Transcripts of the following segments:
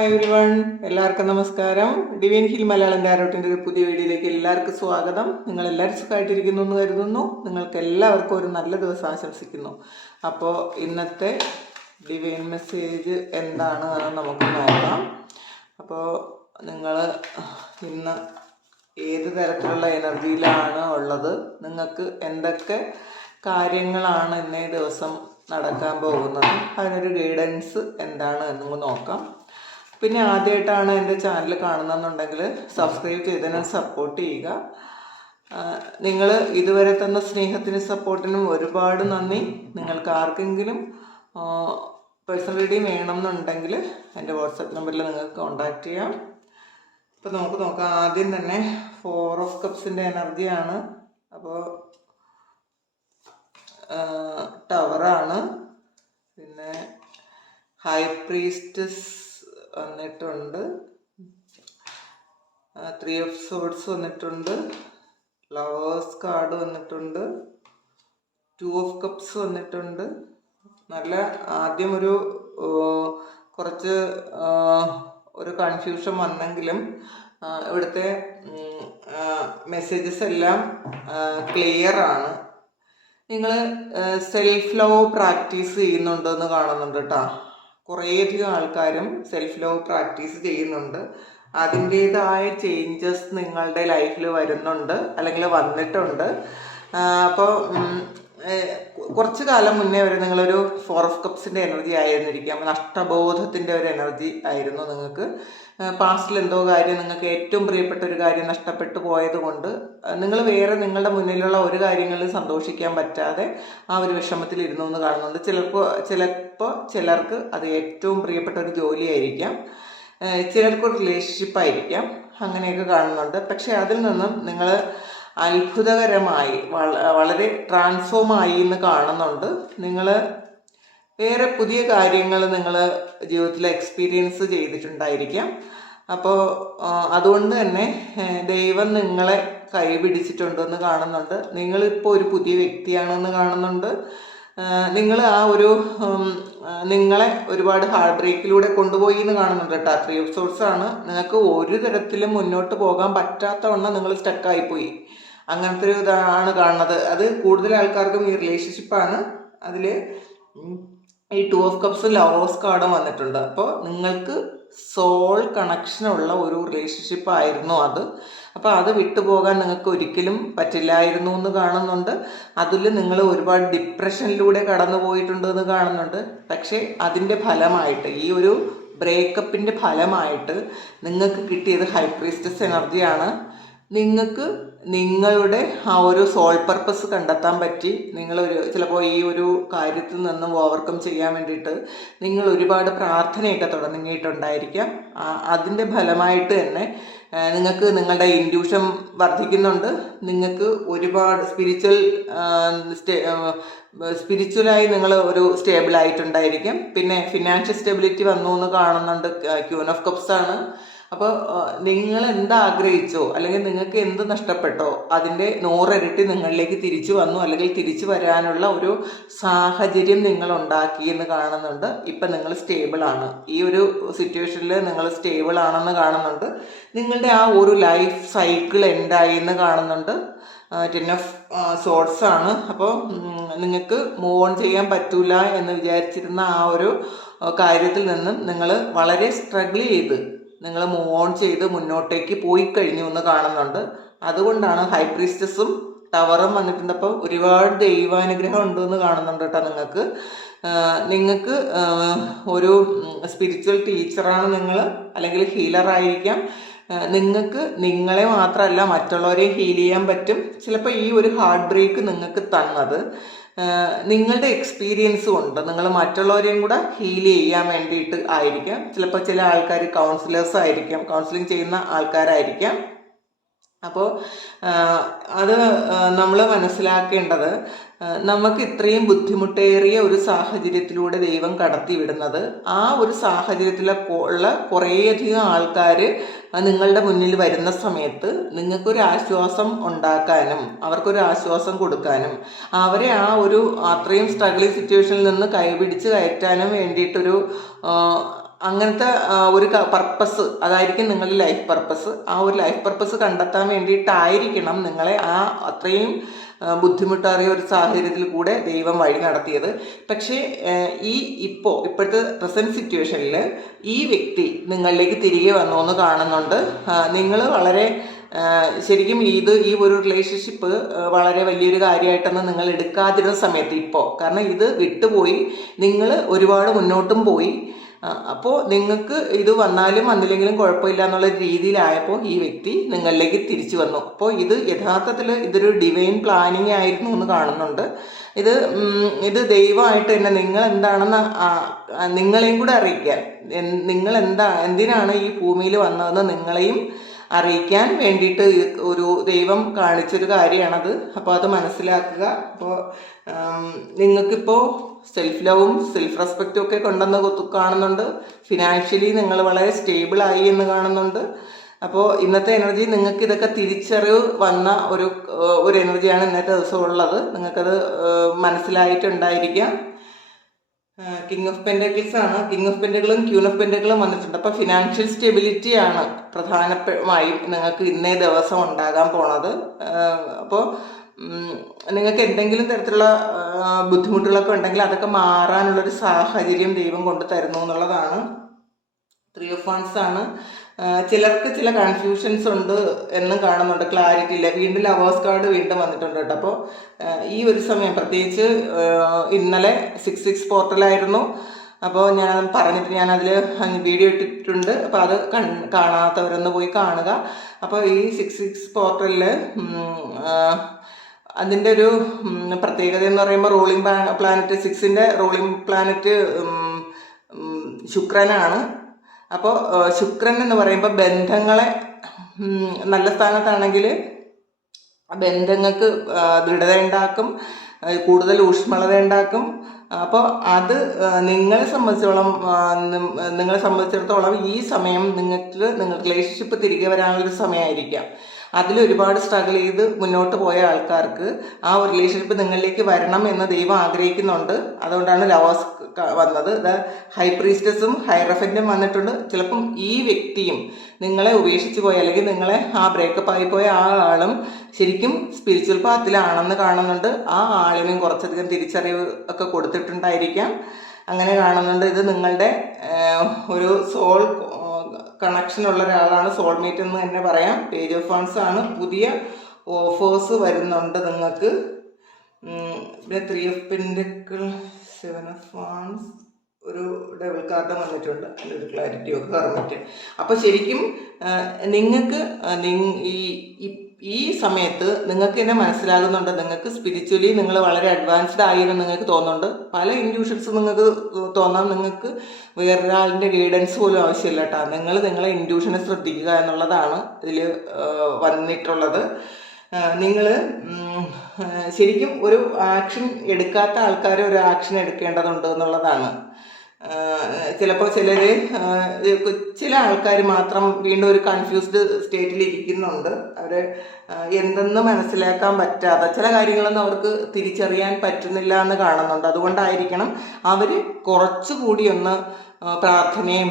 Hi everyone, എല്ലാവർക്കും നമസ്കാരം. Divine hill Malayalam ടാരോട്ടിൻ്റെ ഒരു പുതിയ വീഡിയോയിലേക്ക് എല്ലാവർക്കും സ്വാഗതം. നിങ്ങൾ എല്ലാവരും സുഖമായിട്ടിരിക്കുന്നു എന്ന് കരുതുന്നു. നിങ്ങൾക്ക് എല്ലാവർക്കും ഒരു നല്ല ദിവസം ആശംസിക്കുന്നു. അപ്പോൾ ഇന്നത്തെ ഡിവൈൻ മെസ്സേജ് എന്താണ് എന്ന് നമുക്ക് നോക്കാം. അപ്പോൾ നിങ്ങൾ ഇന്ന് ഏത് തരത്തിലുള്ള എനർജിയിലാണ് ഉള്ളത്, നിങ്ങൾക്ക് എന്തൊക്കെ കാര്യങ്ങളാണ് ഇന്നേ ദിവസം നടക്കാൻ പോകുന്നത്, അതിനൊരു ഗൈഡൻസ് എന്താണ് എന്ന് നോക്കാം. പിന്നെ ആദ്യമായിട്ടാണ് എൻ്റെ ചാനൽ കാണുന്നതെന്നുണ്ടെങ്കിൽ സബ്സ്ക്രൈബ് ചെയ്തതിനും സപ്പോർട്ട് ചെയ്യുക. നിങ്ങൾ ഇതുവരെ തന്ന സ്നേഹത്തിനും സപ്പോർട്ടിനും ഒരുപാട് നന്ദി. നിങ്ങൾക്ക് ആർക്കെങ്കിലും പേഴ്സണൽ റീഡിങ് വേണമെന്നുണ്ടെങ്കിൽ എൻ്റെ വാട്സപ്പ് നമ്പറിൽ നിങ്ങൾക്ക് കോൺടാക്റ്റ് ചെയ്യാം. ഇപ്പോൾ നമുക്ക് നോക്കാം. ആദ്യം തന്നെ 4 ഓഫ് കപ്സിൻ്റെ എനർജിയാണ്. അപ്പോൾ ടവറാണ്, പിന്നെ ഹൈ പ്രീസ്റ്റസ് വന്നിട്ടുണ്ട്, 3 ഓഫ് സോഡ്സ് വന്നിട്ടുണ്ട്, ലവേഴ്സ് കാർഡ് വന്നിട്ടുണ്ട്, 2 ഓഫ് കപ്സ് വന്നിട്ടുണ്ട്. നല്ല ആദ്യം കുറച്ച് ഒരു കൺഫ്യൂഷൻ വന്നെങ്കിലും ഇവിടുത്തെ മെസ്സേജസ് എല്ലാം ക്ലിയർ ആണ്. നിങ്ങൾ സെൽഫ് ലവ് പ്രാക്ടീസ് ചെയ്യുന്നുണ്ടെന്ന് കാണുന്നുണ്ട് കേട്ടോ. കുറേയധികം ആൾക്കാരും സെൽഫ് ലവ് പ്രാക്ടീസ് ചെയ്യുന്നുണ്ട്. അതിൻ്റേതായ ചേഞ്ചസ് നിങ്ങളുടെ ലൈഫിൽ വരുന്നുണ്ട്, അല്ലെങ്കിൽ വന്നിട്ടുണ്ട്. അപ്പോൾ കുറച്ച് കാലം മുന്നേ വരെ നിങ്ങളൊരു 4 ഓഫ് കപ്സിൻ്റെ എനർജി ആയിരുന്നിരിക്കാം. നഷ്ടബോധത്തിൻ്റെ ഒരു എനർജി ആയിരുന്നു നിങ്ങൾക്ക്. പാസ്റ്റിൽ എന്തോ കാര്യം, നിങ്ങൾക്ക് ഏറ്റവും പ്രിയപ്പെട്ട ഒരു കാര്യം നഷ്ടപ്പെട്ടു പോയത് കൊണ്ട് നിങ്ങൾ വേറെ നിങ്ങളുടെ മുന്നിലുള്ള ഒരു കാര്യങ്ങളിലും സന്തോഷിക്കാൻ പറ്റാതെ ആ ഒരു വിഷമത്തിലിരുന്നു എന്ന് കാണുന്നുണ്ട്. ചിലപ്പോൾ ചിലർക്ക് അത് ഏറ്റവും പ്രിയപ്പെട്ട ഒരു ജോലിയായിരിക്കാം, ചിലർക്കൊരു റിലേഷൻഷിപ്പായിരിക്കാം, അങ്ങനെയൊക്കെ കാണുന്നുണ്ട്. പക്ഷേ അതിൽ നിന്നും നിങ്ങൾ അത്ഭുതകരമായി വളരെ ട്രാൻസ്ഫോം ആയി എന്ന് കാണുന്നുണ്ട്. നിങ്ങൾ വേറെ പുതിയ കാര്യങ്ങൾ നിങ്ങൾ ജീവിതത്തിൽ എക്സ്പീരിയൻസ് ചെയ്തിട്ടുണ്ടായിരിക്കാം. അപ്പോൾ അതുകൊണ്ട് തന്നെ ദൈവം നിങ്ങളെ കൈപിടിച്ചിട്ടുണ്ടെന്ന് കാണുന്നുണ്ട്. നിങ്ങളിപ്പോൾ ഒരു പുതിയ വ്യക്തിയാണെന്ന് കാണുന്നുണ്ട്. നിങ്ങൾ നിങ്ങളെ ഒരുപാട് ഹാർട്ട് ബ്രേക്കിലൂടെ കൊണ്ടുപോയി എന്ന് കാണുന്നുണ്ട് കേട്ടോ. 3 ഓഫ് സോഡ്സ് ആണ്. നിങ്ങൾക്ക് ഒരു തരത്തിലും മുന്നോട്ട് പോകാൻ പറ്റാത്തവണ്ണം നിങ്ങൾ സ്റ്റക്കായിപ്പോയി. അങ്ങനത്തെ ഒരു ഇതാണ് കാണുന്നത്. അത് കൂടുതൽ ആൾക്കാർക്കും ഈ റിലേഷൻഷിപ്പാണ്. അതിൽ ഈ 2 ഓഫ് കപ്സ് ലവേഴ്സ് കാർഡും വന്നിട്ടുണ്ട്. അപ്പോൾ നിങ്ങൾക്ക് സോൾ കണക്ഷനുള്ള ഒരു റിലേഷൻഷിപ്പ് ആയിരുന്നു അത്. അപ്പോൾ അത് വിട്ടുപോകാൻ നിങ്ങൾക്ക് ഒരിക്കലും പറ്റില്ലായിരുന്നു എന്ന് കാണുന്നുണ്ട്. അതിൽ നിങ്ങൾ ഒരുപാട് ഡിപ്രഷനിലൂടെ കടന്നു പോയിട്ടുണ്ട് എന്ന് കാണുന്നുണ്ട്. പക്ഷേ അതിൻ്റെ ഫലമായിട്ട്, ഈ ഒരു ബ്രേക്കപ്പിൻ്റെ ഫലമായിട്ട് നിങ്ങൾക്ക് കിട്ടിയത് ഹൈ പ്രീസ്റ്റസ് എനർജിയാണ്. നിങ്ങൾക്ക് നിങ്ങളുടെ ആ ഒരു സോൾ പർപ്പസ് കണ്ടെത്താൻ പറ്റി. ചിലപ്പോൾ ഈ ഒരു കാര്യത്തിൽ നിന്നും ഓവർകം ചെയ്യാൻ വേണ്ടിയിട്ട് നിങ്ങൾ ഒരുപാട് പ്രാർത്ഥനയൊക്കെ തുടങ്ങിയിട്ടുണ്ടായിരിക്കാം. അതിൻ്റെ ഫലമായിട്ട് തന്നെ നിങ്ങൾക്ക് നിങ്ങളുടെ ഇൻഡ്യൂഷൻ വർദ്ധിക്കുന്നുണ്ട്. നിങ്ങൾക്ക് ഒരുപാട് സ്പിരിച്വലായി നിങ്ങൾ ഒരു സ്റ്റേബിളായിട്ടുണ്ടായിരിക്കും. പിന്നെ ഫിനാൻഷ്യൽ സ്റ്റെബിലിറ്റി വന്നു എന്ന് കാണുന്നുണ്ട്. ക്യൂൻ ഓഫ് കപ്സ് ആണ്. അപ്പോൾ നിങ്ങൾ എന്താഗ്രഹിച്ചോ, അല്ലെങ്കിൽ നിങ്ങൾക്ക് എന്ത് നഷ്ടപ്പെട്ടോ അതിൻ്റെ 100 ഇരട്ടി നിങ്ങളിലേക്ക് തിരിച്ചു വന്നു, അല്ലെങ്കിൽ തിരിച്ചു വരാനുള്ള ഒരു സാഹചര്യം നിങ്ങൾ ഉണ്ടാക്കി എന്ന് കാണുന്നുണ്ട്. ഇപ്പം നിങ്ങൾ സ്റ്റേബിളാണ്. ഈ ഒരു സിറ്റുവേഷനിൽ നിങ്ങൾ സ്റ്റേബിൾ ആണെന്ന് കാണുന്നുണ്ട്. നിങ്ങളുടെ ആ ഒരു ലൈഫ് സൈക്കിൾ എൻഡായി എന്ന് കാണുന്നുണ്ട്. 10 ഓഫ് സോഡ്സ് ആണ്. അപ്പോൾ നിങ്ങൾക്ക് മൂവ് ഓൺ ചെയ്യാൻ പറ്റൂല എന്ന് വിചാരിച്ചിരുന്ന ആ ഒരു കാര്യത്തിൽ നിന്നും നിങ്ങൾ വളരെ സ്ട്രഗിൾ ചെയ്ത് നിങ്ങൾ മൂവ് ഓൺ ചെയ്ത് മുന്നോട്ടേക്ക് പോയി കഴിഞ്ഞു എന്ന് കാണുന്നുണ്ട്. അതുകൊണ്ടാണ് ഹൈ പ്രീസ്റ്റസും ടവറും വന്നിട്ടുണ്ട്. അപ്പോൾ ഒരുപാട് ദൈവാനുഗ്രഹം ഉണ്ടെന്ന് കാണുന്നുണ്ട് കേട്ടോ. നിങ്ങൾക്ക് ഒരു സ്പിരിച്വൽ ടീച്ചറാണ് നിങ്ങൾ, അല്ലെങ്കിൽ ഹീലറായിരിക്കാം. നിങ്ങൾക്ക് നിങ്ങളെ മാത്രമല്ല മറ്റുള്ളവരെ ഹീൽ ചെയ്യാൻ പറ്റും. ചിലപ്പോൾ ഈ ഒരു ഹാർട്ട് ബ്രേക്ക് നിങ്ങൾക്ക് തന്നത് നിങ്ങളുടെ എക്സ്പീരിയൻസ് കൊണ്ട് നിങ്ങൾ മറ്റുള്ളവരെയും കൂടെ ഹീൽ ചെയ്യാൻ വേണ്ടിയിട്ട് ആയിരിക്കാം. ചിലപ്പോൾ ചില ആൾക്കാർ കൗൺസിലേഴ്സ് ആയിരിക്കാം, കൗൺസിലിംഗ് ചെയ്യുന്ന ആൾക്കാരായിരിക്കാം. അപ്പോൾ അത് നമ്മൾ മനസ്സിലാക്കേണ്ടത്, നമുക്ക് ഇത്രയും ബുദ്ധിമുട്ടേറിയ ഒരു സാഹചര്യത്തിലൂടെ ദൈവം കടത്തിവിടുന്നത്, ആ ഒരു സാഹചര്യത്തിലുള്ള കുറേയധികം ആൾക്കാർ നിങ്ങളുടെ മുന്നിൽ വരുന്ന സമയത്ത് നിങ്ങൾക്കൊരു ആശ്വാസം ഉണ്ടാക്കാനും അവർക്കൊരു ആശ്വാസം കൊടുക്കാനും അവരെ ആ ഒരു അത്രയും സ്ട്രഗിളിങ് സിറ്റുവേഷനിൽ നിന്ന് കൈപിടിച്ച് കയറ്റാനും വേണ്ടിയിട്ടൊരു അങ്ങനത്തെ ഒരു പർപ്പസ്, അതായിരിക്കും നിങ്ങളുടെ ലൈഫ് പർപ്പസ്. ആ ഒരു ലൈഫ് പർപ്പസ് കണ്ടെത്താൻ വേണ്ടിയിട്ടായിരിക്കണം നിങ്ങളെ ആ അത്രയും ബുദ്ധിമുട്ടേറിയ ഒരു സാഹചര്യത്തിൽ കൂടെ ദൈവം വഴി നടത്തിയത്. പക്ഷേ ഇപ്പോഴത്തെ പ്രസൻറ്റ് സിറ്റുവേഷനിൽ ഈ വ്യക്തി നിങ്ങളിലേക്ക് തിരികെ വന്നു എന്ന് കാണുന്നുണ്ട്. നിങ്ങൾ വളരെ ശരിക്കും ഈ ഒരു റിലേഷൻഷിപ്പ് വളരെ വലിയൊരു കാര്യമായിട്ടൊന്നും നിങ്ങൾ എടുക്കാതിരുന്ന സമയത്ത് ഇപ്പോൾ, കാരണം ഇത് വിട്ടുപോയി, നിങ്ങൾ ഒരുപാട് മുന്നോട്ടും പോയി. അപ്പോൾ നിങ്ങൾക്ക് ഇത് വന്നാലും വന്നില്ലെങ്കിലും കുഴപ്പമില്ല എന്നുള്ള രീതിയിലായപ്പോൾ ഈ വ്യക്തി നിങ്ങളിലേക്ക് തിരിച്ചു വന്നു. അപ്പോൾ ഇത് യഥാർത്ഥത്തിൽ ഇതൊരു ഡിവൈൻ പ്ലാനിങ് ആയിരുന്നു എന്ന് കാണുന്നുണ്ട്. ഇത് ദൈവമായിട്ട് തന്നെ നിങ്ങൾ എന്താണെന്ന് നിങ്ങളെയും കൂടെ അറിയിക്കാൻ, നിങ്ങൾ എന്തിനാണ് ഈ ഭൂമിയിൽ വന്നതെന്ന് നിങ്ങളെയും അറിയിക്കാൻ വേണ്ടിയിട്ട് ഒരു ദൈവം കാണിച്ചൊരു കാര്യമാണത്. അപ്പോൾ അത് മനസ്സിലാക്കുക. അപ്പോൾ നിങ്ങൾക്കിപ്പോൾ സെൽഫ് ലവും സെൽഫ് റെസ്പെക്റ്റും ഒക്കെ കൊണ്ടെന്ന് കാണുന്നുണ്ട്. ഫിനാൻഷ്യലി നിങ്ങൾ വളരെ സ്റ്റേബിളായി എന്ന് കാണുന്നുണ്ട്. അപ്പോൾ ഇന്നത്തെ എനർജി നിങ്ങൾക്ക് ഇതൊക്കെ തിരിച്ചറിവ് വന്ന ഒരു എനർജിയാണ് ഇന്നത്തെ ദിവസം ഉള്ളത്. നിങ്ങൾക്കത് മനസ്സിലായിട്ടുണ്ടായിരിക്കാം. കിങ് ഓഫ് പെൻറ്റക്കിൾസ് ആണ്. കിങ് ഓഫ് പെൻറ്റക്കിളും ക്യൂൻ ഓഫ് പെൻറ്റക്കിളും വന്നിട്ടുണ്ട്. അപ്പോൾ ഫിനാൻഷ്യൽ സ്റ്റെബിലിറ്റി ആണ് പ്രധാനമായും നിങ്ങൾക്ക് ഇന്നേ ദിവസം ഉണ്ടാകാൻ പോണത്. അപ്പോൾ നിങ്ങൾക്ക് എന്തെങ്കിലും തരത്തിലുള്ള ബുദ്ധിമുട്ടുകളൊക്കെ ഉണ്ടെങ്കിൽ അതൊക്കെ മാറാനുള്ളൊരു സാഹചര്യം ദൈവം കൊണ്ട് തരുന്നു എന്നുള്ളതാണ്. 3 of Wands ആണ്. ചിലർക്ക് ചില കൺഫ്യൂഷൻസ് ഉണ്ട് എന്നും കാണുന്നുണ്ട്, ക്ലാരിറ്റി ഇല്ല. വീണ്ടും ലവേഴ്സ് കാർഡ് വീണ്ടും വന്നിട്ടുണ്ട് കേട്ടോ. അപ്പോൾ ഈ ഒരു സമയം പ്രത്യേകിച്ച് ഇന്നലെ 6/6 പോർട്ടലായിരുന്നു. അപ്പോൾ ഞാനതിൽ വീഡിയോ ഇട്ടിട്ടുണ്ട്. അപ്പോൾ അത് കാണാത്തവരൊന്ന് പോയി കാണുക. അപ്പോൾ ഈ 6/6 പോർട്ടലിൽ അതിൻ്റെ ഒരു പ്രത്യേകത എന്ന് പറയുമ്പോൾ റൂളിംഗ് പ്ലാനറ്റ് 6ൻ്റെ റൂളിംഗ് പ്ലാനറ്റ് ശുക്രനാണ്. അപ്പോൾ ശുക്രൻ എന്ന് പറയുമ്പോൾ ബന്ധങ്ങളെ നല്ല സ്ഥാനത്താണെങ്കിൽ ബന്ധങ്ങൾക്ക് ദൃഢത ഉണ്ടാക്കും, കൂടുതൽ ഊഷ്മളത ഉണ്ടാക്കും. അപ്പോൾ അത് നിങ്ങളെ സംബന്ധിച്ചിടത്തോളം ഈ സമയം നിങ്ങൾക്ക് റിലേഷൻഷിപ്പ് തിരികെ വരാനുള്ളൊരു സമയമായിരിക്കാം. അതിലൊരുപാട് സ്ട്രഗിൾ ചെയ്ത് മുന്നോട്ട് പോയ ആൾക്കാർക്ക് ആ ഒരു റിലേഷൻഷിപ്പ് നിങ്ങളിലേക്ക് വരണം എന്ന് ദൈവം ആഗ്രഹിക്കുന്നുണ്ട്. അതുകൊണ്ടാണ് ലവേഴ്സ് വന്നത്. ഹൈ പ്രീസ്റ്റസും ഹൈറഫൻറ്റും വന്നിട്ടുണ്ട്. ചിലപ്പം ഈ വ്യക്തിയും നിങ്ങളെ ഉപേക്ഷിച്ച് പോയ, അല്ലെങ്കിൽ നിങ്ങളെ ബ്രേക്കപ്പ് ആയിപ്പോയ ആ ആളും ശരിക്കും സ്പിരിച്വൽ പാത്തിലാണെന്ന് കാണുന്നുണ്ട്. ആ ആളിനും കുറച്ചധികം തിരിച്ചറിവ് ഒക്കെ കൊടുത്തിട്ടുണ്ടായിരിക്കാം. അങ്ങനെ കാണുന്നുണ്ട്. ഇത് നിങ്ങളുടെ ഒരു സോൾ കണക്ഷൻ ഉള്ള ഒരാളാണ്, സോൾമേറ്റ് എന്ന് തന്നെ പറയാം. പേജ് ഓഫ് വാൻസ് ആണ്. പുതിയ ഓഫേഴ്സ് വരുന്നുണ്ട് നിങ്ങൾക്ക്. പിന്നെ 3 of Pentacles, 7 of Wands, ഒരു ഡബിൾ കാർഡ് വന്നിട്ടുണ്ട്. അതിൻ്റെ ഒരു ക്ലാരിറ്റി ഒക്കെ ഹെർമിറ്റ്. അപ്പോൾ ശരിക്കും നിങ്ങൾക്ക് ഈ സമയത്ത് നിങ്ങൾക്ക് തന്നെ മനസ്സിലാകുന്നുണ്ട്, നിങ്ങൾക്ക് സ്പിരിച്വലി നിങ്ങൾ വളരെ അഡ്വാൻസ്ഡ് ആയി എന്ന് നിങ്ങൾക്ക് തോന്നുന്നുണ്ട്. പല ഇൻഡ്യൂഷൻസ് നിങ്ങൾക്ക് തോന്നാം. നിങ്ങൾക്ക് വേറൊരാളിൻ്റെ ഗൈഡൻസ് പോലും ആവശ്യമില്ല കേട്ടോ. നിങ്ങളെ ഇൻഡ്യൂഷനെ ശ്രദ്ധിക്കുക എന്നുള്ളതാണ് ഇതിൽ വന്നിട്ടുള്ളത്. നിങ്ങൾ ശരിക്കും ഒരു ആക്ഷൻ എടുക്കാത്ത ആൾക്കാർ ഒരു ആക്ഷൻ എടുക്കേണ്ടതുണ്ട് എന്നുള്ളതാണ്. ചിലപ്പോൾ ചില ആൾക്കാർ മാത്രം വീണ്ടും ഒരു കൺഫ്യൂസ്ഡ് സ്റ്റേറ്റിൽ ഇരിക്കുന്നുണ്ട്. അവർ എന്തെന്ന് മനസ്സിലാക്കാൻ പറ്റാതെ ചില കാര്യങ്ങളൊന്നും അവർക്ക് തിരിച്ചറിയാൻ പറ്റുന്നില്ല എന്ന് കാണുന്നുണ്ട്. അതുകൊണ്ടായിരിക്കണം അവർ കുറച്ചുകൂടി ഒന്ന് പ്രാർത്ഥനയും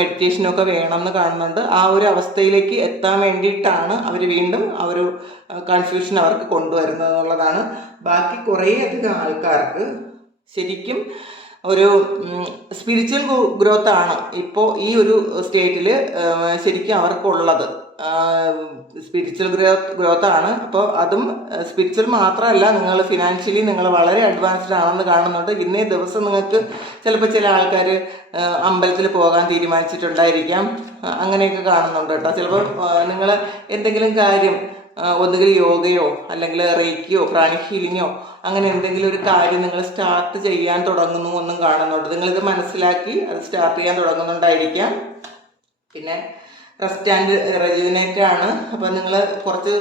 മെഡിറ്റേഷനും ഒക്കെ വേണമെന്ന് കാണുന്നുണ്ട്. ആ ഒരു അവസ്ഥയിലേക്ക് എത്താൻ വേണ്ടിയിട്ടാണ് അവർ വീണ്ടും ആ ഒരു കൺഫ്യൂഷൻ അവർക്ക് കൊണ്ടുവരുന്നത് എന്നുള്ളതാണ്. ബാക്കി കുറേയധികം ആൾക്കാർക്ക് ശരിക്കും ഒരു സ്പിരിച്വൽ ഗ്രോത്ത് ആണ് ഇപ്പോൾ ഈ ഒരു സ്റ്റേറ്റിൽ ശരിക്കും അവർക്കുള്ളത്. സ്പിരിച്വൽ ഗ്രോത്ത് ആണ്. അപ്പോൾ അതും സ്പിരിച്വൽ മാത്രമല്ല, നിങ്ങൾ ഫിനാൻഷ്യലി നിങ്ങൾ വളരെ അഡ്വാൻസ്ഡ് ആണെന്ന് കാണുന്നുണ്ട്. ഇന്നേ ദിവസം നിങ്ങൾക്ക് ചിലപ്പോൾ ചില ആൾക്കാർ അമ്പലത്തിൽ പോകാൻ തീരുമാനിച്ചിട്ടുണ്ടായിരിക്കാം. അങ്ങനെയൊക്കെ കാണുന്നുണ്ട് കേട്ടോ. ചിലപ്പോൾ നിങ്ങൾ എന്തെങ്കിലും കാര്യം ഒന്നുകിൽ യോഗയോ അല്ലെങ്കിൽ റേക്കിയോ പ്രാണിക് ഹീലിങ്ങോ അങ്ങനെ എന്തെങ്കിലും ഒരു കാര്യം നിങ്ങൾ സ്റ്റാർട്ട് ചെയ്യാൻ തുടങ്ങുന്നു എന്നും കാണുന്നുണ്ട്. നിങ്ങളിത് മനസ്സിലാക്കി അത് സ്റ്റാർട്ട് ചെയ്യാൻ തുടങ്ങുന്നുണ്ടായിരിക്കാം. പിന്നെ റെസ്റ്റ് ആൻഡ് റെജുവിനേറ്റ് ആണ്. അപ്പോൾ നിങ്ങൾ കുറച്ച്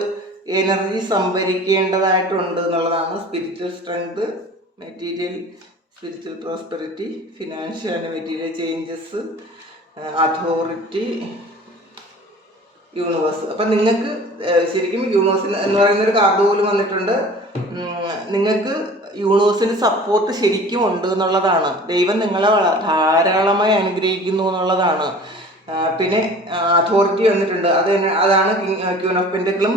എനർജി സംഭരിക്കേണ്ടതായിട്ടുണ്ട് എന്നുള്ളതാണ്. Spiritual strength, material spiritual prosperity, financial and material changes, authority, universe. അപ്പം നിങ്ങൾക്ക് ശരിക്കും യൂണിവേഴ്സ് എന്ന് പറയുന്നൊരു കാർഡ് പോലും വന്നിട്ടുണ്ട്. നിങ്ങൾക്ക് യൂണിവേഴ്സിന് സപ്പോർട്ട് ശരിക്കും ഉണ്ട് എന്നുള്ളതാണ്. ദൈവം നിങ്ങളെ ധാരാളമായി അനുഗ്രഹിക്കുന്നു എന്നുള്ളതാണ്. പിന്നെ അതോറിറ്റി വന്നിട്ടുണ്ട്. അതാണ് ക്യൂൻ ഓഫ് പെൻറ്റക്കിളും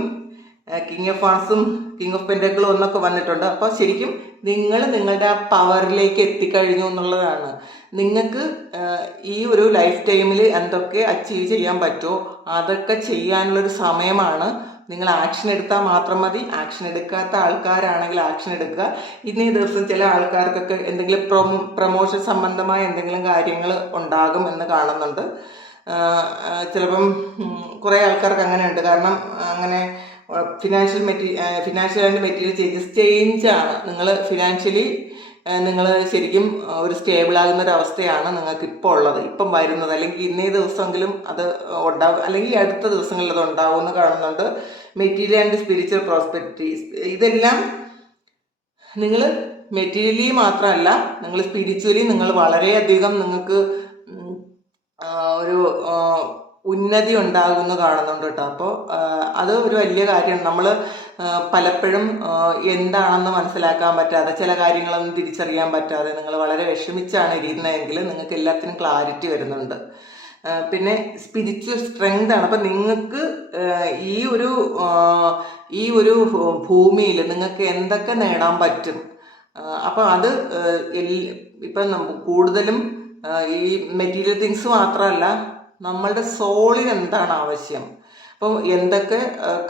കിങ് ഓഫ് വാൺസും കിങ് ഓഫ് പെൻറ്റക്കിളും ഒന്നൊക്കെ വന്നിട്ടുണ്ട്. അപ്പോൾ ശരിക്കും നിങ്ങൾ നിങ്ങളുടെ ആ പവറിലേക്ക് എത്തിക്കഴിഞ്ഞു എന്നുള്ളതാണ്. നിങ്ങൾക്ക് ഈ ഒരു ലൈഫ് ടൈമിൽ എന്തൊക്കെ അച്ചീവ് ചെയ്യാൻ പറ്റുമോ അതൊക്കെ ചെയ്യാനുള്ളൊരു സമയമാണ്. നിങ്ങൾ ആക്ഷൻ എടുത്താൽ മാത്രം മതി. ആക്ഷൻ എടുക്കാത്ത ആൾക്കാരാണെങ്കിൽ ആക്ഷൻ എടുക്കുക. ഇന്നീ ദിവസം ചില ആൾക്കാർക്കൊക്കെ എന്തെങ്കിലും പ്രൊമോഷൻ സംബന്ധമായ എന്തെങ്കിലും കാര്യങ്ങൾ ഉണ്ടാകും എന്ന് കാണുന്നുണ്ട്. ചിലപ്പം കുറേ ആൾക്കാർക്ക് അങ്ങനെ ഉണ്ട്. കാരണം അങ്ങനെ ഫിനാൻഷ്യൽ ആൻഡ് മെറ്റീരിയൽ ചേഞ്ചാണ്. നിങ്ങൾ ഫിനാൻഷ്യലി നിങ്ങൾ ശരിക്കും ഒരു സ്റ്റേബിൾ ആകുന്ന ഒരു അവസ്ഥയാണ് നിങ്ങൾക്ക് ഇപ്പോൾ ഉള്ളത്, ഇപ്പം വരുന്നത്. അല്ലെങ്കിൽ ഇന്നേ ദിവസമെങ്കിലും അത് ഉണ്ടാവും, അല്ലെങ്കിൽ അടുത്ത ദിവസങ്ങളിൽ അത് ഉണ്ടാവും എന്ന് കാണുന്നുണ്ട്. മെറ്റീരിയൽ ആൻഡ് സ്പിരിച്വൽ പ്രോസ്പെരിറ്റി, ഇതെല്ലാം നിങ്ങൾ മെറ്റീരിയലി മാത്രമല്ല, നിങ്ങൾ സ്പിരിച്വലി നിങ്ങൾ വളരെയധികം നിങ്ങൾക്ക് ഒരു ഉന്നതി ഉണ്ടാകുമെന്ന് കാണുന്നുണ്ട് കേട്ടോ. അപ്പോൾ അത് ഒരു വലിയ കാര്യമാണ്. നമ്മൾ പലപ്പോഴും എന്താണെന്ന് മനസ്സിലാക്കാൻ പറ്റാതെ, ചില കാര്യങ്ങളൊന്നും തിരിച്ചറിയാൻ പറ്റാതെ നിങ്ങൾ വളരെ വിഷമിച്ചാണ് ഇരിക്കുന്നതെങ്കിൽ നിങ്ങൾക്ക് എല്ലാത്തിനും ക്ലാരിറ്റി വരുന്നുണ്ട്. പിന്നെ സ്പിരിച്വൽ സ്ട്രെങ്ത് ആണ്. അപ്പം നിങ്ങൾക്ക് ഈ ഒരു ഭൂമിയിൽ നിങ്ങൾക്ക് എന്തൊക്കെ നേടാൻ പറ്റും. അപ്പം അത് ഇപ്പം കൂടുതലും ഈ മെറ്റീരിയൽ തിങ്സ് മാത്രമല്ല, നമ്മളുടെ സോളിന് എന്താണ് ആവശ്യം. അപ്പം എന്തൊക്കെ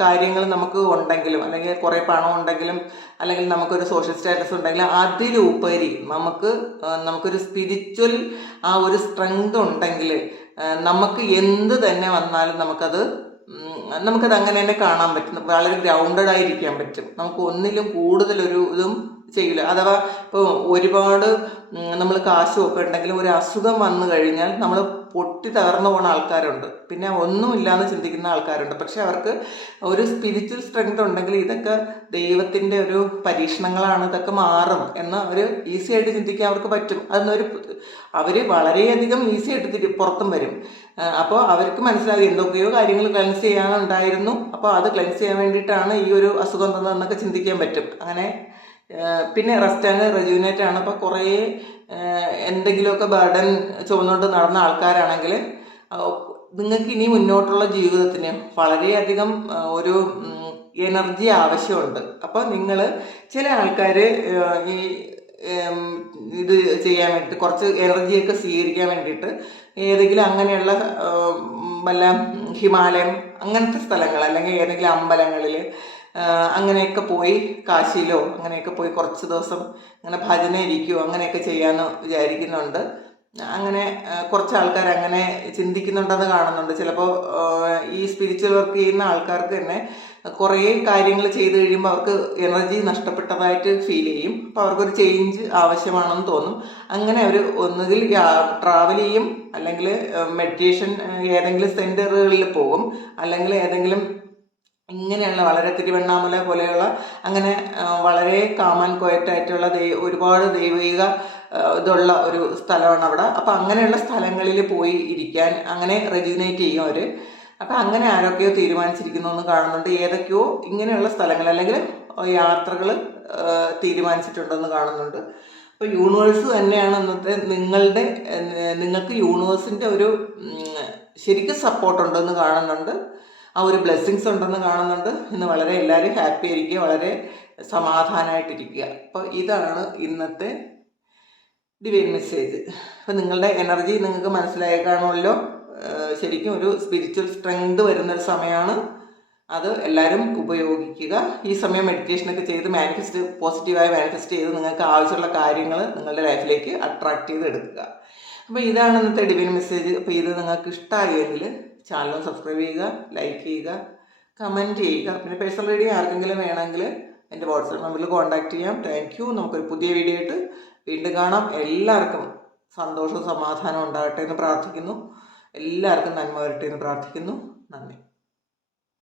കാര്യങ്ങൾ നമുക്ക് ഉണ്ടെങ്കിലും, അല്ലെങ്കിൽ കുറേ പണം ഉണ്ടെങ്കിലും, അല്ലെങ്കിൽ നമുക്കൊരു സോഷ്യൽ സ്റ്റാറ്റസ് ഉണ്ടെങ്കിലും, അതിലുപരി നമുക്കൊരു സ്പിരിച്വൽ ആ ഒരു സ്ട്രെങ്ത് ഉണ്ടെങ്കിൽ നമുക്ക് എന്ത് തന്നെ വന്നാലും നമുക്കത് അങ്ങനെ തന്നെ കാണാൻ പറ്റും. വളരെ ഗ്രൗണ്ടഡ് ആയിരിക്കാൻ പറ്റും. നമുക്ക് ഒന്നിലും കൂടുതലൊരു ഇതും ചെയ്യില്ല. അഥവാ ഇപ്പോൾ ഒരുപാട് നമ്മൾ കാശുമൊക്കെ ഉണ്ടെങ്കിലും ഒരു അസുഖം വന്നു കഴിഞ്ഞാൽ നമ്മൾ പൊട്ടി തകർന്നു പോകുന്ന ആൾക്കാരുണ്ട്. പിന്നെ ഒന്നുമില്ലാന്ന് ചിന്തിക്കുന്ന ആൾക്കാരുണ്ട്. പക്ഷെ അവർക്ക് ഒരു സ്പിരിച്വൽ സ്ട്രെങ്ത് ഉണ്ടെങ്കിൽ ഇതൊക്കെ ദൈവത്തിൻ്റെ ഒരു പരീക്ഷണങ്ങളാണ്, ഇതൊക്കെ മാറും എന്ന് അവർ ഈസി ആയിട്ട് ചിന്തിക്കാൻ അവർക്ക് പറ്റും. അവർ വളരെയധികം ഈസി ആയിട്ട് പുറത്തും വരും. അപ്പോൾ അവർക്ക് മനസ്സിലാകും എന്തൊക്കെയോ കാര്യങ്ങൾ ക്ലെൻസ് ചെയ്യാനുണ്ടായിരുന്നു, അപ്പോൾ അത് ക്ലെൻസ് ചെയ്യാൻ വേണ്ടിയിട്ടാണ് ഈ ഒരു അസുഖം തന്നതെന്നൊക്കെ ചിന്തിക്കാൻ പറ്റും. അങ്ങനെ പിന്നെ റെസ്റ്റ് ആൻഡ് റെജുവിനേറ്റ് ആണ്. അപ്പോൾ കുറേ എന്തെങ്കിലുമൊക്കെ ബർഡൻ ചുമന്നുകൊണ്ട് നടന്ന ആൾക്കാരാണെങ്കിൽ നിങ്ങൾക്ക് ഇനി മുന്നോട്ടുള്ള ജീവിതത്തിന് വളരെയധികം ഒരു എനർജി ആവശ്യമുണ്ട്. അപ്പോൾ നിങ്ങൾ ചില ആൾക്കാർ ഈ ഇത് ചെയ്യാൻ വേണ്ടിയിട്ട് കുറച്ച് എനർജിയൊക്കെ സ്വീകരിക്കാൻ വേണ്ടിയിട്ട് ഏതെങ്കിലും അങ്ങനെയുള്ള വല്ല ഹിമാലയം അങ്ങനത്തെ സ്ഥലങ്ങൾ, അല്ലെങ്കിൽ ഏതെങ്കിലും അമ്പലങ്ങളിൽ അങ്ങനെയൊക്കെ പോയി, കാശിയിലോ അങ്ങനെയൊക്കെ പോയി കുറച്ച് ദിവസം അങ്ങനെ ഭജന ഇരിക്കുകയോ അങ്ങനെയൊക്കെ ചെയ്യാമെന്ന് വിചാരിക്കുന്നുണ്ട്. അങ്ങനെ കുറച്ച് ആൾക്കാർ അങ്ങനെ ചിന്തിക്കുന്നുണ്ടെന്ന് കാണുന്നുണ്ട്. ചിലപ്പോൾ ഈ സ്പിരിച്വൽ വർക്ക് ചെയ്യുന്ന ആൾക്കാർക്ക് തന്നെ കുറേ കാര്യങ്ങൾ ചെയ്ത് കഴിയുമ്പോൾ അവർക്ക് എനർജി നഷ്ടപ്പെട്ടതായിട്ട് ഫീൽ ചെയ്യും. അപ്പോൾ അവർക്കൊരു ചേഞ്ച് ആവശ്യമാണെന്ന് തോന്നും. അങ്ങനെ അവർ ഒന്നുകിൽ ട്രാവൽ ചെയ്യും, അല്ലെങ്കിൽ മെഡിറ്റേഷൻ ഏതെങ്കിലും സെൻറ്ററുകളിൽ പോകും, അല്ലെങ്കിൽ ഏതെങ്കിലും ഇങ്ങനെയുള്ള വളരെ തിരുവണ്ണാമല പോലെയുള്ള അങ്ങനെ വളരെ കാമൻ ക്വയറ്റായിട്ടുള്ള ഒരുപാട് ദൈവിക ഇതുള്ള ഒരു സ്ഥലമാണ് അവിടെ. അപ്പം അങ്ങനെയുള്ള സ്ഥലങ്ങളിൽ പോയി ഇരിക്കാൻ, അങ്ങനെ റെജുനേറ്റ് ചെയ്യും അവർ. അപ്പം അങ്ങനെ ആരൊക്കെയോ തീരുമാനിച്ചിരിക്കുന്നു എന്ന് കാണുന്നുണ്ട്. ഏതൊക്കെയോ ഇങ്ങനെയുള്ള സ്ഥലങ്ങൾ അല്ലെങ്കിൽ യാത്രകൾ തീരുമാനിച്ചിട്ടുണ്ടെന്ന് കാണുന്നുണ്ട്. അപ്പോൾ യൂണിവേഴ്സ് തന്നെയാണ് ഇന്നത്തെ നിങ്ങൾക്ക് യൂണിവേഴ്സിൻ്റെ ഒരു ശരിക്കും സപ്പോർട്ടുണ്ടെന്ന് കാണുന്നുണ്ട്. ആ ഒരു ബ്ലെസ്സിങ്സ് ഉണ്ടെന്ന് കാണുന്നുണ്ട്. ഇന്ന് വളരെ എല്ലാവരും ഹാപ്പി ആയിരിക്കുക, വളരെ സമാധാനമായിട്ടിരിക്കുക. അപ്പോൾ ഇതാണ് ഇന്നത്തെ ഡിവൈൻ മെസ്സേജ്. അപ്പോൾ നിങ്ങളുടെ എനർജി നിങ്ങൾക്ക് മനസ്സിലായി കാണുമല്ലോ. ശരിക്കും ഒരു സ്പിരിച്വൽ സ്ട്രെങ്ത് വരുന്നൊരു സമയമാണ്. അത് എല്ലാവരും ഉപയോഗിക്കുക. ഈ സമയം മെഡിറ്റേഷനൊക്കെ ചെയ്ത് പോസിറ്റീവായി മാനിഫെസ്റ്റ് ചെയ്ത് നിങ്ങൾക്ക് ആവശ്യമുള്ള കാര്യങ്ങൾ നിങ്ങളുടെ ലൈഫിലേക്ക് അട്രാക്റ്റ് ചെയ്ത് എടുക്കുക. അപ്പോൾ ഇതാണ് ഇന്നത്തെ ഡിവൈൻ മെസ്സേജ്. അപ്പോൾ ഇത് നിങ്ങൾക്ക് ഇഷ്ടമായെങ്കിൽ ചാനൽ സബ്സ്ക്രൈബ് ചെയ്യുക, ലൈക്ക് ചെയ്യുക, കമൻറ്റ് ചെയ്യുക. പിന്നെ പേഴ്സണൽ റീഡിങ് ആർക്കെങ്കിലും വേണമെങ്കിൽ എൻ്റെ വാട്സാപ്പ് നമ്പറിൽ കോൺടാക്റ്റ് ചെയ്യാം. Thank you. നമുക്കൊരു പുതിയ വീഡിയോ ആയിട്ട് വീണ്ടും കാണാം. എല്ലാവർക്കും സന്തോഷവും സമാധാനവും ഉണ്ടാകട്ടെ എന്ന് പ്രാർത്ഥിക്കുന്നു. എല്ലാവർക്കും നന്മ വരട്ടെ എന്ന് പ്രാർത്ഥിക്കുന്നു. നന്ദി.